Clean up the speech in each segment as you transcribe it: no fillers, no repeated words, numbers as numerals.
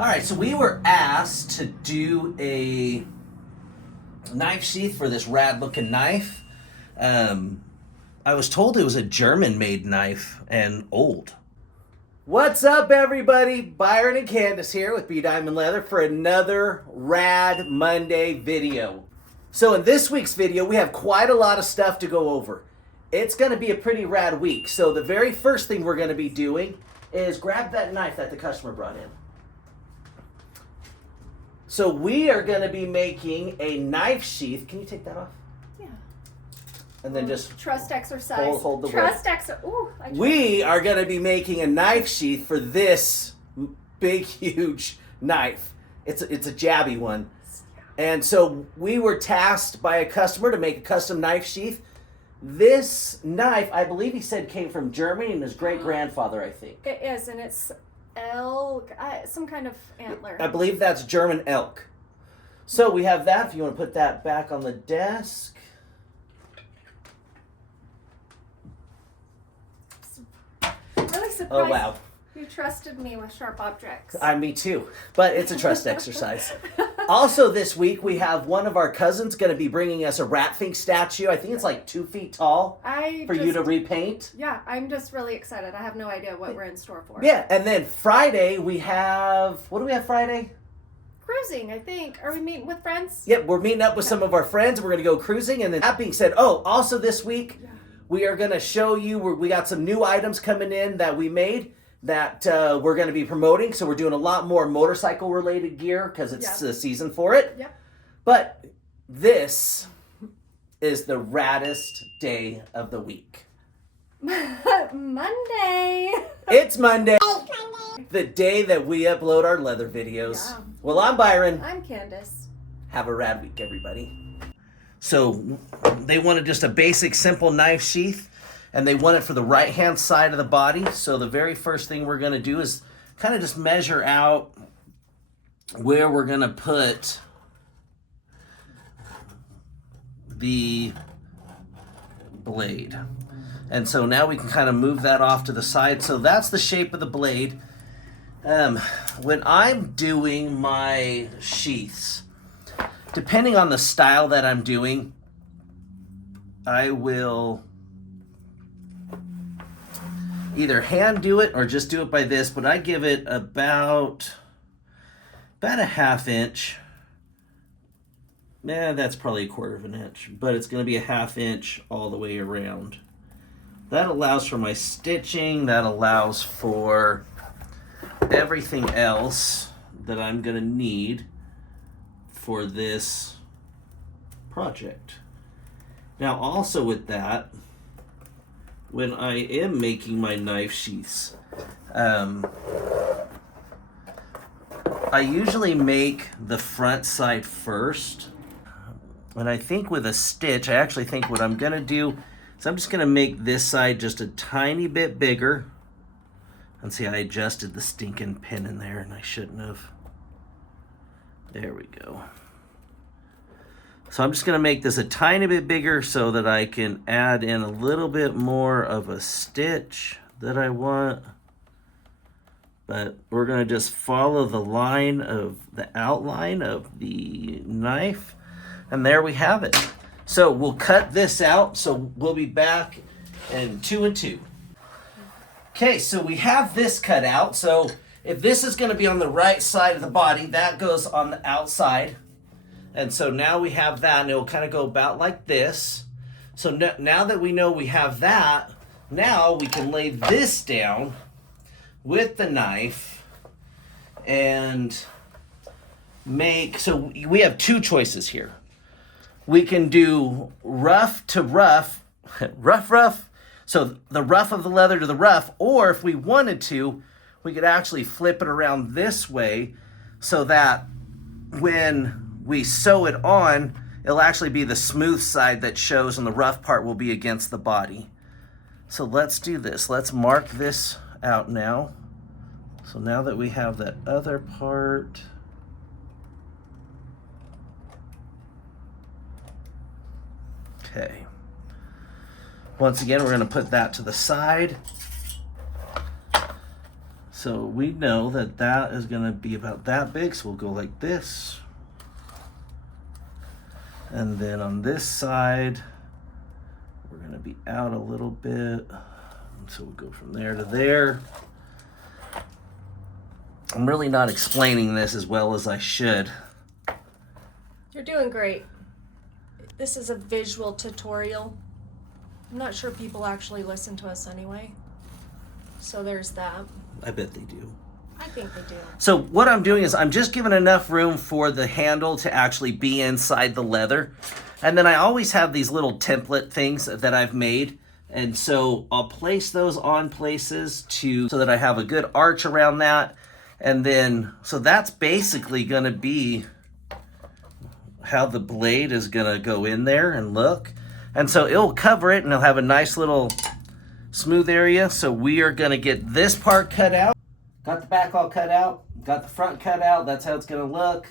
All right, so we were asked to do a knife sheath for this rad looking knife. I was told it was a German-made knife and old. What's up, everybody? Byron and Candace here with B Diamond Leather for another Rad Monday video. So in this week's video, we have quite a lot of stuff to go over. It's going to be a pretty rad week. So the very first thing we're going to be doing is grab that knife that the customer brought in. So we are going to be making a knife sheath. Can you take that off? Yeah. And then just trust exercise. Hold the trust exercise. Ooh, we are going to be making a knife sheath for this big, huge knife. It's a jabby one. And so we were tasked by a customer to make a custom knife sheath. This knife, I believe he said, came from Germany and his great-grandfather, I think. It is, and it's some kind of antler. I believe that's German elk. So we have that. If you want to put that back on the desk. Really surprised. Oh, wow. You trusted me with sharp objects. Me too, but it's a trust exercise. Also this week, we have one of our cousins going to be bringing us a Ratfink statue. I think it's like 2 feet tall for you to repaint. Yeah, I'm just really excited. I have no idea what we're in store for. Yeah, and then Friday, we have... What do we have Friday? Cruising, I think. Are we meeting with friends? Yep, we're meeting up with some of our friends. We're going to go cruising. And then that being said, also this week, we are going to show you... We got some new items coming in that we made that we're going to be promoting. So we're doing a lot more motorcycle related gear because it's the season for it. Yep. But this is the raddest day of the week. Monday. It's Monday. The day that we upload our leather videos. Yeah. Well, I'm Byron. I'm Candace. Have a rad week, everybody. So they wanted just a basic, simple knife sheath. And they want it for the right-hand side of the body. So the very first thing we're going to do is kind of just measure out where we're going to put the blade. And so now we can kind of move that off to the side. So that's the shape of the blade. When I'm doing my sheaths, depending on the style that I'm doing, I will either hand do it or just do it by this, but I give it about a 1/2 inch. That's probably 1/4 of an inch, but it's going to be a 1/2 inch all the way around. That allows for my stitching. That allows for everything else that I'm going to need for this project. Now, also with that, when I am making my knife sheaths, I usually make the front side first. And I think with a stitch, I actually think what I'm going to do is I'm just going to make this side just a tiny bit bigger. And see, I adjusted the stinking pin in there and I shouldn't have. There we go. So I'm just going to make this a tiny bit bigger so that I can add in a little bit more of a stitch that I want. But we're going to just follow the line of the outline of the knife. And there we have it. So we'll cut this out. So we'll be back in 2 and 2. Okay, so we have this cut out. So if this is going to be on the right side of the body, that goes on the outside. And so now we have that, and it will kind of go about like this. So now that we know we have that, now we can lay this down with the knife and make, so we have 2 choices here. We can do rough to rough, rough, so the rough of the leather to the rough, or if we wanted to, we could actually flip it around this way so that when we sew it on, it'll actually be the smooth side that shows and the rough part will be against the body. So let's do this. Let's mark this out now. So now that we have that other part, okay. Once again, we're going to put that to the side. So we know that that is going to be about that big, so we'll go like this. And then on this side, we're going to be out a little bit. So we'll go from there to there. I'm really not explaining this as well as I should. You're doing great. This is a visual tutorial. I'm not sure people actually listen to us anyway. So there's that. I bet they do. I think they do. So what I'm doing is I'm just giving enough room for the handle to actually be inside the leather. And then I always have these little template things that I've made. And so I'll place those on places so that I have a good arch around that. And then, so that's basically going to be how the blade is going to go in there and look. And so it'll cover it and it'll have a nice little smooth area. So we are going to get this part cut out. Got the back all cut out, got the front cut out. That's how it's going to look.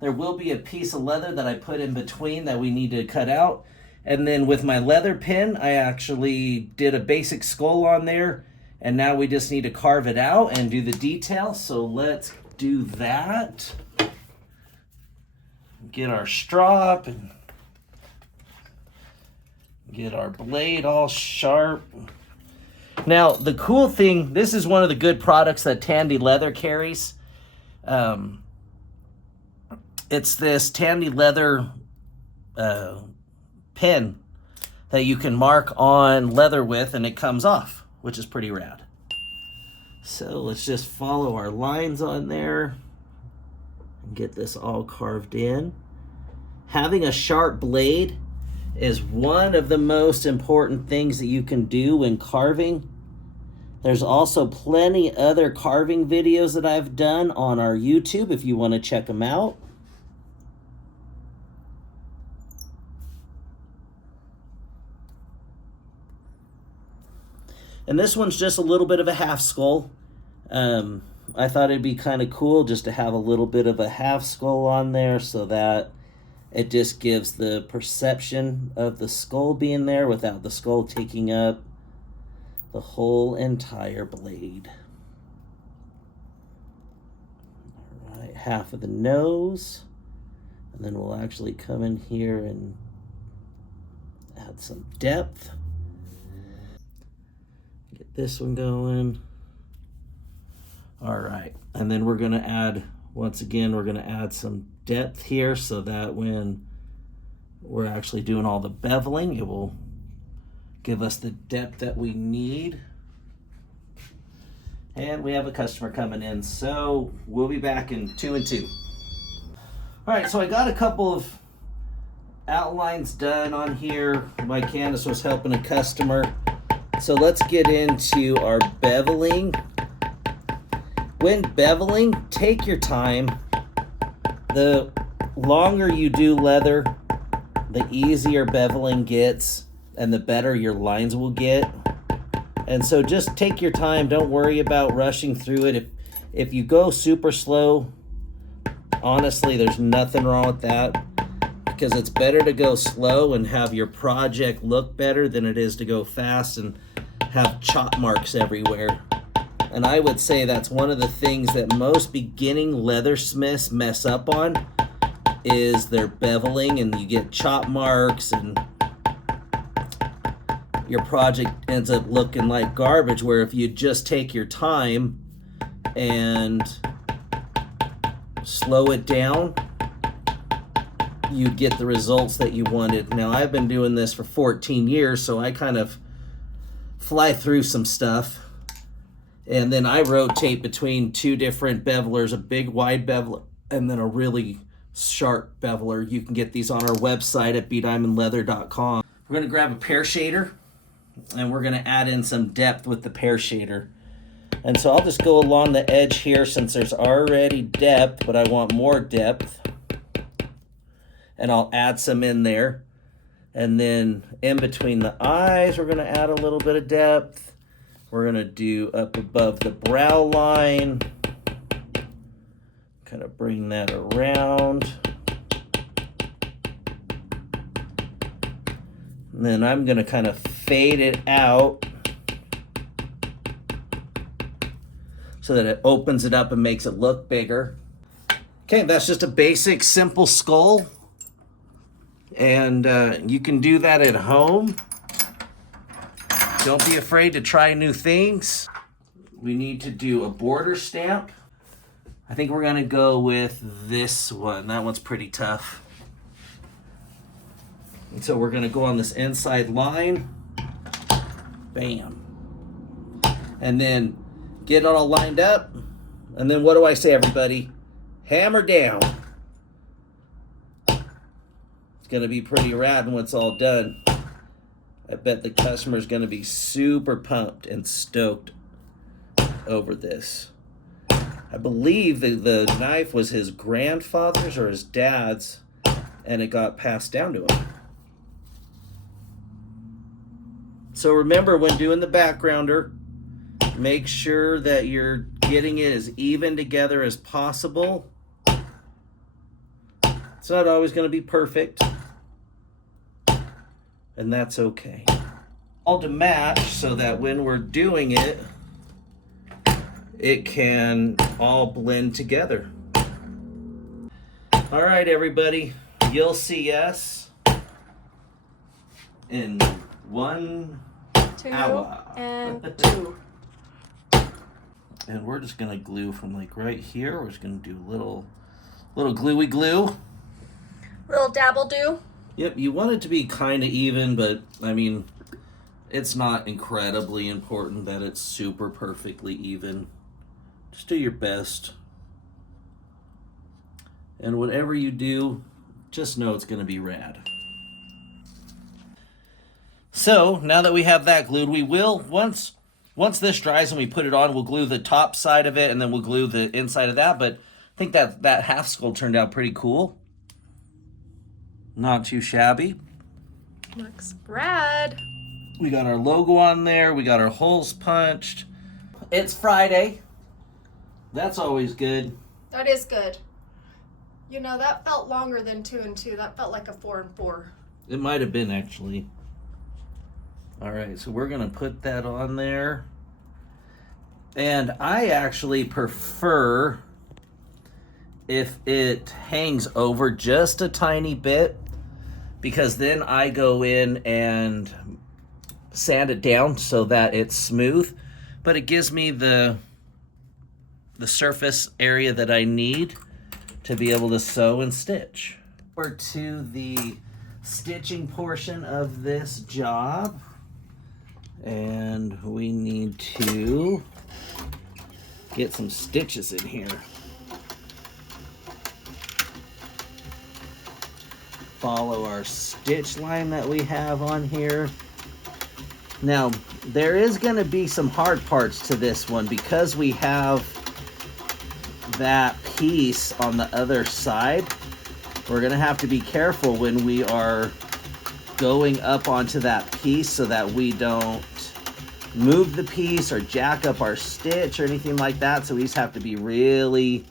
There will be a piece of leather that I put in between that we need to cut out. And then with my leather pin, I actually did a basic skull on there. And now we just need to carve it out and do the detail. So let's do that. Get our strop and get our blade all sharp. Now, the cool thing, this is one of the good products that Tandy Leather carries. It's this Tandy Leather pin that you can mark on leather with, and it comes off, which is pretty rad. So let's just follow our lines on there and get this all carved in. Having a sharp blade is one of the most important things that you can do when carving. There's also plenty other carving videos that I've done on our YouTube if you want to check them out. And this one's just a little bit of a half skull. I thought it'd be kind of cool just to have a little bit of a half skull on there so that it just gives the perception of the skull being there without the skull taking up the whole entire blade. All right, half of the nose. And then we'll actually come in here and add some depth. Get this one going. All right, and then we're gonna add, once again, we're gonna add some depth here so that when we're actually doing all the beveling, it will give us the depth that we need. And we have a customer coming in, so we'll be back in 2 and 2. All right, so I got a couple of outlines done on here. My Candace was helping a customer. So let's get into our beveling. When beveling, take your time. The longer you do leather, the easier beveling gets and the better your lines will get. And so just take your time. Don't worry about rushing through it. If you go super slow, honestly, there's nothing wrong with that, because it's better to go slow and have your project look better than it is to go fast and have chop marks everywhere. And I would say that's one of the things that most beginning leathersmiths mess up on is their beveling, and you get chop marks and your project ends up looking like garbage, where if you just take your time and slow it down, you'd get the results that you wanted. Now, I've been doing this for 14 years, so I kind of fly through some stuff. And then I rotate between two different bevelers, a big wide beveler and then a really sharp beveler. You can get these on our website at bdiamondleather.com. We're going to grab a pear shader, and we're going to add in some depth with the pear shader. And so I'll just go along the edge here since there's already depth, but I want more depth. And I'll add some in there. And then in between the eyes, we're going to add a little bit of depth. We're going to do up above the brow line. Kind of bring that around. And then I'm going to kind of fade it out so that it opens it up and makes it look bigger. Okay, that's just a basic, simple skull. And you can do that at home. Don't be afraid to try new things. We need to do a border stamp. I think we're gonna go with this one. That one's pretty tough. And so we're gonna go on this inside line. Bam. And then get it all lined up. And then what do I say, everybody? Hammer down. It's gonna be pretty rad when it's all done. I bet the customer's gonna be super pumped and stoked over this. I believe the knife was his grandfather's or his dad's, and it got passed down to him. So remember, when doing the backgrounder, make sure that you're getting it as even together as possible. It's not always going to be perfect, and that's okay. All to match so that when we're doing it, it can all blend together. All right, everybody, you'll see us in 1 hour. And 2. And we're just gonna glue from like right here. We're just gonna do little gluey glue. Little dabble do. Yep, you want it to be kind of even, but I mean, it's not incredibly important that it's super perfectly even. Just do your best. And whatever you do, just know it's going to be rad. So, now that we have that glued, we will, once this dries and we put it on, we'll glue the top side of it and then we'll glue the inside of that. But I think that half skull turned out pretty cool. Not too shabby. Looks rad. We got our logo on there. We got our holes punched. It's Friday. That's always good. That is good. You know, that felt longer than 2 and 2. That felt like a 4 and 4. It might have been, actually. All right, so we're gonna put that on there. And I actually prefer if it hangs over just a tiny bit, because then I go in and sand it down so that it's smooth, but it gives me the surface area that I need to be able to sew and stitch. We're to the stitching portion of this job, and we need to get some stitches in here. Follow our stitch line that we have on here. Now, there is going to be some hard parts to this one because we have that piece on the other side. We're going to have to be careful when we are going up onto that piece so that we don't move the piece or jack up our stitch or anything like that. So we just have to be really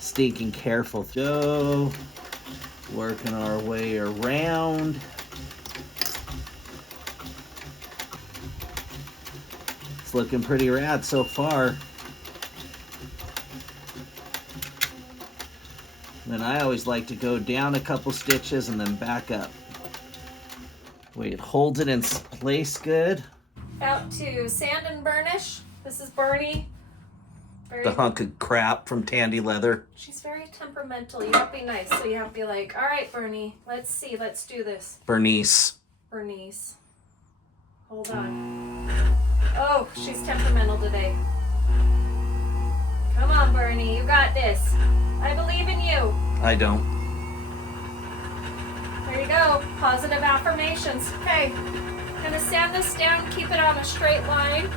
stinking careful. So, working our way around. It's looking pretty rad so far. Then I always like to go down a couple stitches and then back up. Wait, it holds it in place good. Out to sand and burnish. This is Bernie. The hunk of crap from Tandy Leather. She's very temperamental. You have to be nice. So you have to be like, all right, Bernie, let's see. Let's do this. Bernice. Hold on. Oh, she's temperamental today. Come on, Bernie. You got this. I believe in you. I don't. There you go. Positive affirmations. Okay. Gonna sand this down, keep it on a straight line.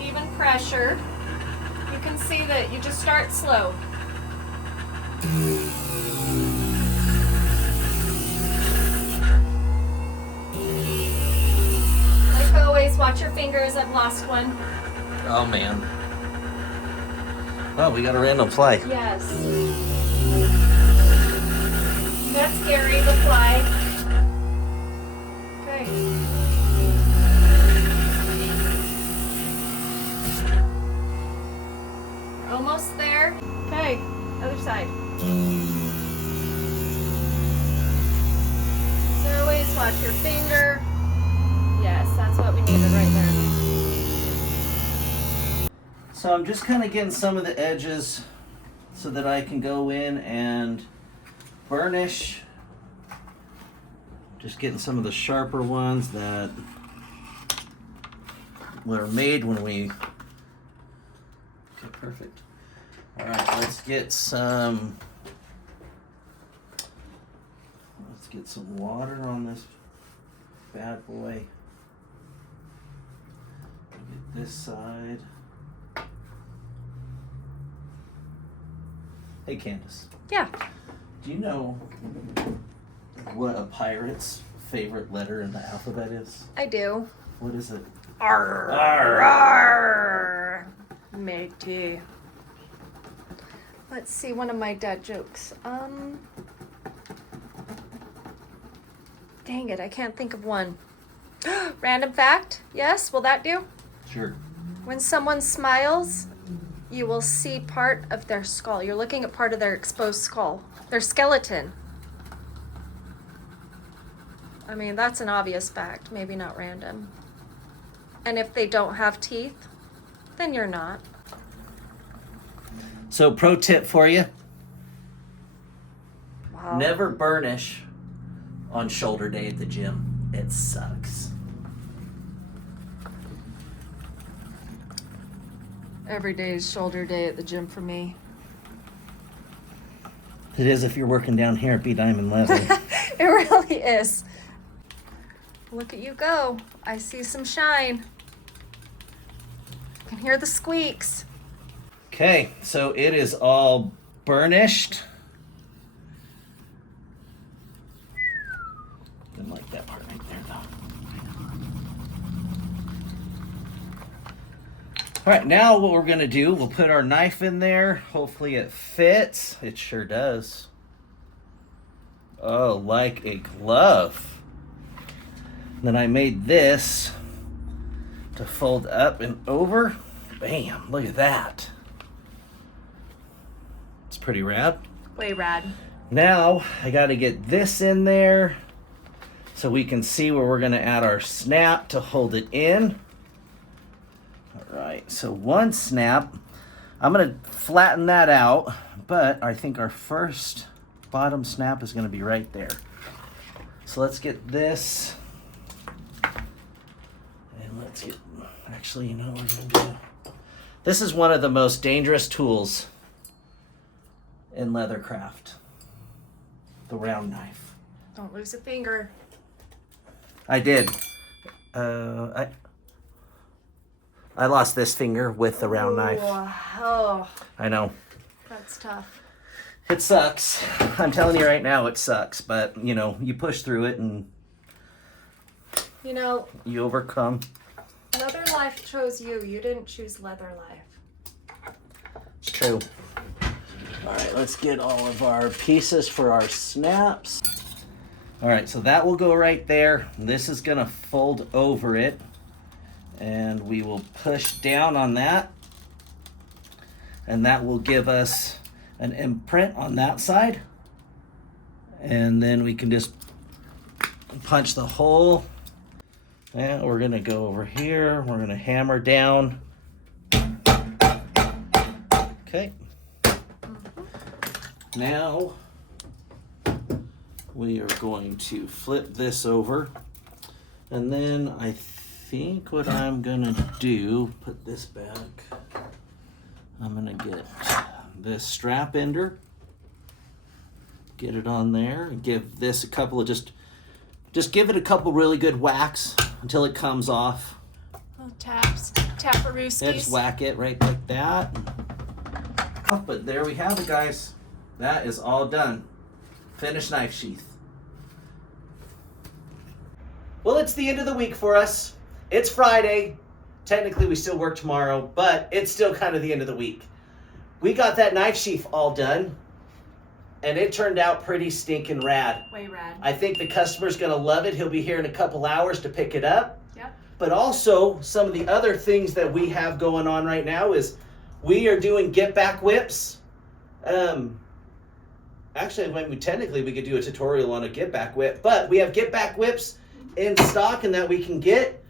Even pressure. You can see that you just start slow. Like always, watch your fingers. I've lost one. Oh man. Oh, we got a random fly. Yes. That's scary, the fly. Okay. Almost there. Okay, other side. So always watch your finger. Yes, that's what we needed right there. So I'm just kind of getting some of the edges so that I can go in and burnish. Just getting some of the sharper ones that were made when we... Okay, perfect. All right, let's get some water on this bad boy. Get this side. Hey Candace. Yeah. Do you know what a pirate's favorite letter in the alphabet is? I do. What is it? Arr. Arr. Arr. Matey. Let's see one of my dad jokes. Dang it, I can't think of one. Random fact? Yes, will that do? Sure. When someone smiles, you will see part of their skull. You're looking at part of their exposed skull, their skeleton. I mean, that's an obvious fact, maybe not random. And if they don't have teeth, then you're not. So pro tip for you. Wow. Never burnish on shoulder day at the gym. It sucks. Every day is shoulder day at the gym for me. It is if you're working down here at B Diamond Leather. It really is. Look at you go. I see some shine. I can hear the squeaks. Okay, so it is all burnished. Didn't like that part right there, though. All right, now what we're gonna do, we'll put our knife in there. Hopefully it fits. It sure does. Oh, like a glove. Then I made this to fold up and over. Bam, look at that. It's pretty rad. Way rad. Now I got to get this in there so we can see where we're going to add our snap to hold it in. All right, so one snap. I'm going to flatten that out, but I think our first bottom snap is going to be right there. So let's get this. And let's get, actually, you know what we're going to do? This is one of the most dangerous tools in leathercraft. The round knife. Don't lose a finger. I did. I lost this finger with the round knife. Oh, I know. that's tough. It sucks. I'm telling you right now, it sucks. But, you know, you push through it and You know, you overcome. Leather Life chose you. You didn't choose Leather Life. It's true. All right, let's get all of our pieces for our snaps. All right, so that will go right there. This is gonna fold over it, and we will push down on that, and that will give us an imprint on that side, and then we can just punch the hole. And we're gonna go over here. We're gonna hammer down. Okay. Now we are going to flip this over, and then I think what I'm gonna do, put this back, I'm gonna get this strap ender, get it on there, and give this a couple of just give it a couple really good whacks until it comes off. Little taps, taparooskies. Yeah, just whack it right like that. But there we have it, guys. That is all done. Finished knife sheath. Well, it's the end of the week for us. It's Friday. Technically, we still work tomorrow, but it's still kind of the end of the week. We got that knife sheath all done, and it turned out pretty stinking rad. Way rad. I think the customer's gonna love it. He'll be here in a couple hours to pick it up. Yep. But also, some of the other things that we have going on right now is we are doing get back whips. Actually, when we could do a tutorial on a get back whip, but we have get back whips in stock and that we can get.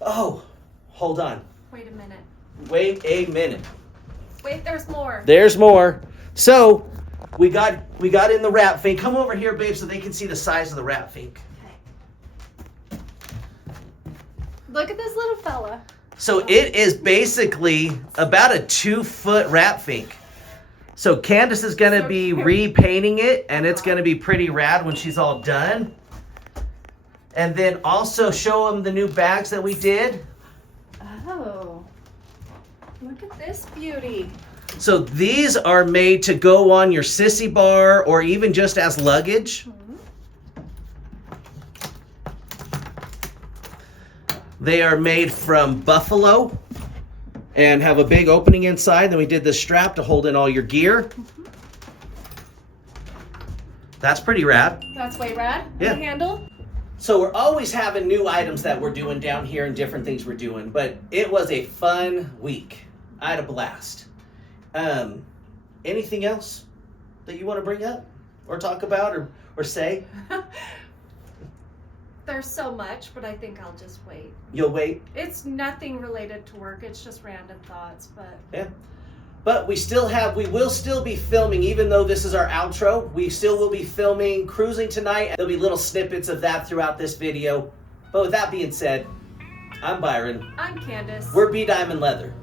Oh, hold on. Wait a minute. Wait a minute. Wait, there's more. There's more. So we got in the wrap fink. Come over here, babe, so they can see the size of the wrap fink. Okay. Look at this little fella. So it is basically about a 2-foot wrap fink. So Candace is going to be repainting it, and it's going to be pretty rad when she's all done. And then also show them the new bags that we did. Oh, look at this beauty. So these are made to go on your sissy bar or even just as luggage. They are made from buffalo and have a big opening inside. Then we did this strap to hold in all your gear. That's pretty rad. That's way rad. Yeah. The handle. So we're always having new items that we're doing down here and different things we're doing. But it was a fun week. I had a blast. Anything else that you want to bring up or talk about or say? There's so much, but I think I'll just wait. You'll wait? It's nothing related to work. It's just random thoughts, but... Yeah. But we will still be filming, even though this is our outro. We still will be filming cruising tonight. There'll be little snippets of that throughout this video. But with that being said, I'm Byron. I'm Candace. We're B Diamond Leather.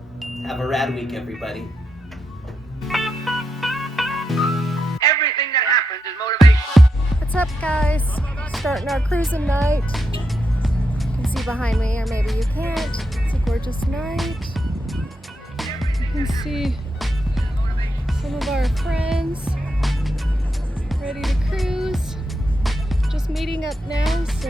Have a rad week, everybody. Everything that happens is motivation. What's up, guys? Starting our cruising night. You can see behind me, or maybe you can't. It's a gorgeous night. You can see some of our friends ready to cruise. Just meeting up now, so